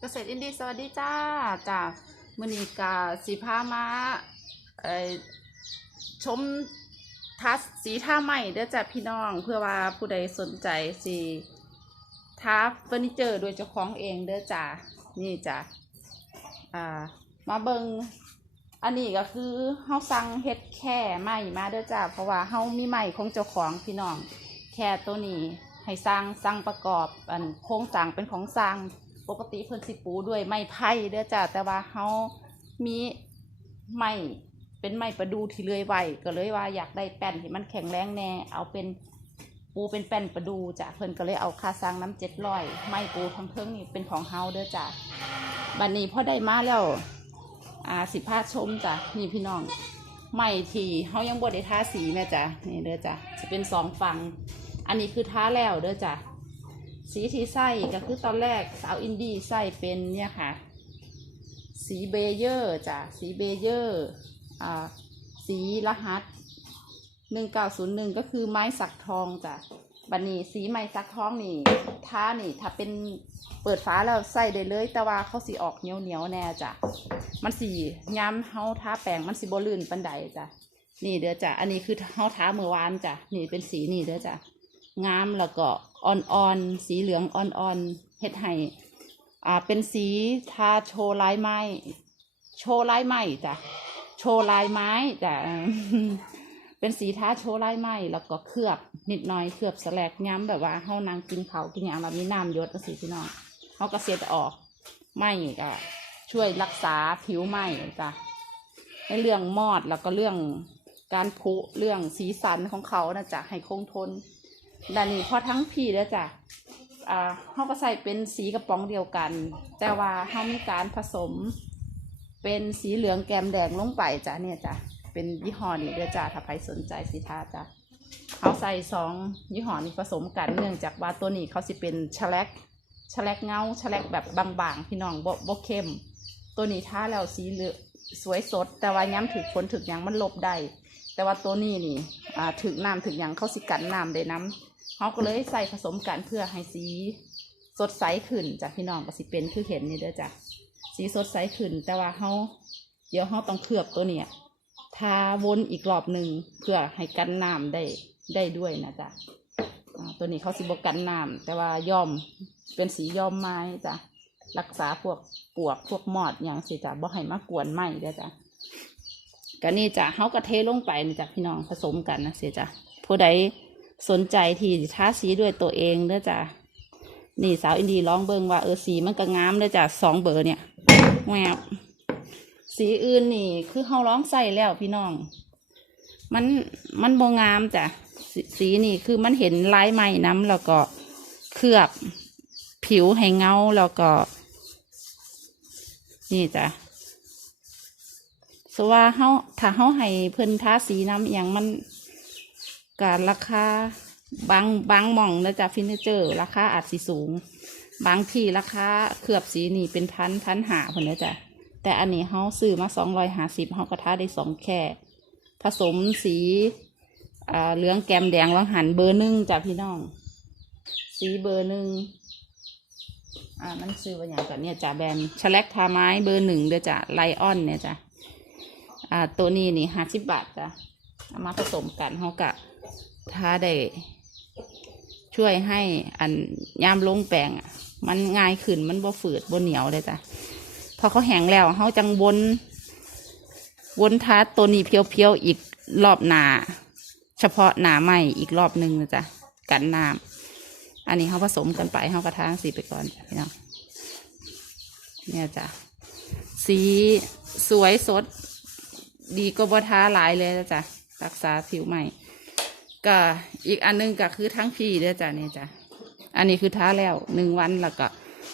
เกษตรอินดีสวัสดีจ้าจ้ามือนีกาสีผ้ามาชมทัสสีท่าใหม่เด้อจ้ะพี่น้องเพื่อว่าผู้ใดสนใจสีท้าเฟอร์นิเจอร์โดยเจ้าของเองเด้อจ้านี่จ้ะอ่ามาเบิงอันนี้ก็คือเฮาสั่งเฮ็ดแค่ใหม่มาเด้อจ้าเพราะว่าเฮามีใหม่ของเจ้าของพี่น้องแค่ตัวนี้ให้สร้างสร้างประกอบอันโครงสร้างเป็นของสร้าง ปกติเพิ่นสิปูด้วยไม้ไผ่เด้อจ้าแต่ว่าเฮามีไม้เป็นไม้ประดูที่เลื่อยไว้ก็เลยว่าอยากได้แป้นที่มันแข็งแรงแน่ เอาเป็นปูเป็นแป้นประดูจ้ะเพิ่นก็เลยเอาค่าสร้างน้ำเจ็ดร้อยไม้ปูทั้งเทิงนี่เป็นของเฮาเด้อจ้ะบัดนี้พอได้มาแล้วอ่าสิพาชมจ้ะนี่พี่น้องไม้ที่เฮายังบ่ได้ทาสีแม่จ้ะนี่เด้อจ้ะจะเป็นสองฝั่งอันนี้คือทาแล้วเด้อจ้ะ สีที่ใส่ก็คือตอนแรกสาวอินดี้ใส่เป็นเนี่ยค่ะ สีเบเยอร์จ้ะสีเบเยอร์อ่าสีรหัสหนึ่งเก้าศูนย์หนึ่งก็คือไม้สักทองจ้ะบันนี้สีไม้สักทองนี่ท้านี่ ถ้าเป็นเปิดฟ้าแล้วใส่ได้เลย แต่ว่าเขาสีออกเหนียวเหนียวแน่จ้ะมันสีย้ำเฮาท้าแป้งมันสีบลื่นปันใดจ้ะนี่เด้อจ้ะอันนี้คือเฮาท้าเมื่อวานจ้ะนี่เป็นสีนี่เด้อจ้ะ งามแล้วก็อ่อนๆสีเหลืองอ่อนๆเฮ็ดให้อ่าเป็นสีทาโชว์ลายไม้ โชว์ลายไม้จ้ะโชว์ลายไม้จ้ะเป็นสีทาโชว์ลายไม้แล้วก็เคลือบนิดหน่อยเคลือบสแลกย้ำแบบว่าเฮานางกินเขากินอย่างแบบนี้น้ำยศจังซี่พี่น้องเฮาก็เสียดออกไม้ก็ช่วยรักษาผิวไหมจ้ะในเรื่องมอดแล้วก็เรื่องการผุเรื่องสีสันของเขานะจ๊ะให้คงทน ด้านนี้พอทั้งพี่แล้วจ้ะอ่าเขาก็ใส่เป็นสีกระป๋องเดียวกัน แต่ว่าเขามีการผสม เป็นสีเหลืองแกมแดงลงไปจ้ะเนี่ยจ้ะเป็นยี่ห้อนี้เด้อจ้ะถ้าใครสนใจสีทาจ้ะเขาใส่สองยี่ห้อนี้ผสมกันเนื่องจากว่าตัวนี้เขาสิเป็นชะแลกชะแลกเงาชะแลกแบบบางๆพี่น้องบ่บ่เข้ม ตัวนี้ทาแล้วสีเหลืองสวยสด แต่ว่าย้ำถึกฝนถึกยังมันลบได้แต่ว่าตัวนี้นี่อ่าถึกน้ำถึกยังเขาสิกันน้ำได้น้ำ เขาก็เลยใส่ผสมกันเพื่อให้สีสดใสขึ้นจากพี่น้องก็สิเป็นคือเห็นนี่เด้อจ้ะสีสดใสขึ้น แต่ว่าเขาเดี๋ยวเขาต้องเคลือบตัวเนี่ยทาวนอีกรอบหนึ่งเพื่อให้กันน้ำได้ได้ด้วยนะจ๊ะตัวนี้เขาสิบกันน้ำแต่ว่าย่อมเป็นสีย่อมไม้จ้ะรักษาพวกปวกพวกมอดอย่างสิจ้ะบ่ให้มากวนไหมเด้อจ้ะก็นี่จ้ะเขาก็เทลงไปนี่จ้ะพี่น้องผสมกันนะเสียจ้ะผู้ใด สนใจที่จะทาสีด้วยตัวเองเด้อจ้ะนี่สาวอินดีลองเบิงว่าเออสีมันก็งามเด้อจ้ะสองเบอร์เนี่ยแหวสีอื่นนี่คือเฮาร้องใส่แล้วพี่น้อง มันมันบ่งามจ้ะสสีนี่คือมันเห็นลายไหม้น้ำแล้วก็เคลือบผิวให้เงาแล้วก็ นี่จ้ะสว่าเฮาถ้าเฮาให้เพิ่นทาสีน้ำอย่างมัน การราคาบางบางหม่องนะจ๊ะฟินเจอร์ ราคาอาจสิสูง บางที่ราคาเคลือบสีนี่เป็นพันพันหาคนนะจ๊ะแต่อันนี้เขาซื้อมาสองร้อยห้าสิบเขาก็ท้าได้สองแค่ผสมสีเหลืองแกมแดงวังหันเบอร์หนึ่งจ้ะพี่น้อง สีเบอร์หนึ่งอ่ามันซื้อว่าอย่างกันเนี่ยจ้ะแบรนด์ชแลกทาไม้เบอร์หนึ่งเด้อจ้ะไลออนเนี่ยจ้ะอ่าตัวนี้นี่ห้าสิบบาทจ้ะเอามาผสมกันเขากะ้าได้ช่วยให้อันยามลงแปลงมันง่ายขึ้นมันบ่ฝืดบ่เหนียวเลยจ้ะพอเขาแห้งแล้วเขาจังวนวนทาตัวนี้เพียวๆอีกรอบหนาเฉพาะหนาใหม่อีกรอบหนึ่งนะจ๊ะกันน้ำอันนี้เขาผสมกันไปเขากระทางสีไปก่อนจ้ะพี่น้องเนี่ยจ้ะสีสวยสด ดีก็บ่ท้าหลายเลยนะจ้ะรักษาผิวใหม่ ก็อีกอันหนึงก็คือทั้งพี่เด้อจ้ะนี่จ้ะอันนี้คือท้าแล้วหนึ่งวันแล้วก็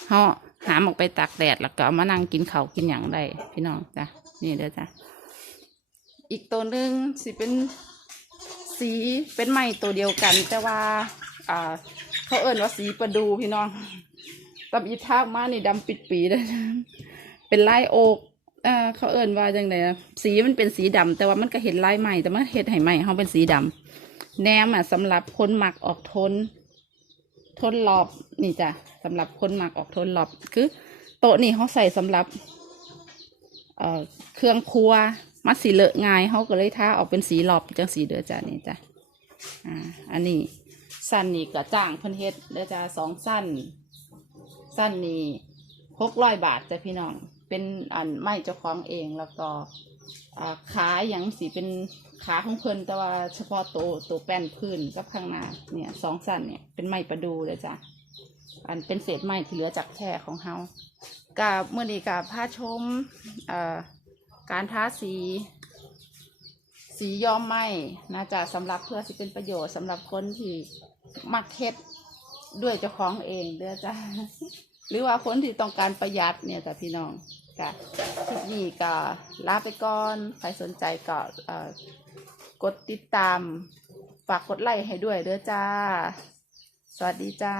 เขาหามออกไปตากแดดแล้วก็เอามานั่งกินเขากินอย่างได้พี่น้องจ้ะนี่เด้อจ้ะอีกตัวหนึ่งสิเป็นสีเป็นไม้ตัวเดียวกัน แต่ว่าอ่า เขาเอิ่นว่าสีประดูพี่น้องตำอีทากมานี่ดำปิดปีเลยเป็นลายโอก อ่าเขาเอิ่นว่าจังไงสีมันเป็นสีดำแต่ว่ามันก็เห็นลายใหม่แต่มันเห็ดให้ใหม่เขาเป็นสีดำแนมอะสำหรับคนหมักออกทน ทนหลอบนี่จ้ะสำหรับคนหมักออกทนหลอบคือ โต๊ะนี่เขาใส่สำหรับเอ่อเครื่องครัวมัดสีเลอะง่ายเขาก็เลยท้าออกเป็นสีหลอบจังสีเด้อจ้ะนี่จ้ะอ่าอันนี้สั้นนี่ก็จ้างเพิ่นเฮ็ดเด้อจ้ะสองสั้นสั้นนี่หกร้อยบาทจ้ะพี่น้อง เป็นอันไม้เจ้าของเองแล้วก็อ่าขาอย่างสีเป็นขาของเพิ่นแต่ว่าเฉพาะตัวตัวแป้นพื้นกับข้างหน้าเนี่ยสองสั้นเนี่ยเป็นไม้ประดูเลยจ้ะอันเป็นเศษไม้ที่เหลือจากแค่ของเฮากาเมื่อนี้กาพาชมการทาสี สีย้อมไหมนะจ๊ะสำหรับเพื่อสิเป็นประโยชน์สำหรับคนที่มักเฮ็ดด้วยเจ้าของเองเด้อจ้ะหรือว่าคนที่ต้องการประหยัดเนี่ยจ้ะพี่น้อง กะคลิปนี้ก็ลาไปก่อน ใครสนใจก็กดติดตาม ฝากกดไลค์ให้ด้วยเด้อจ้า สวัสดีจ้า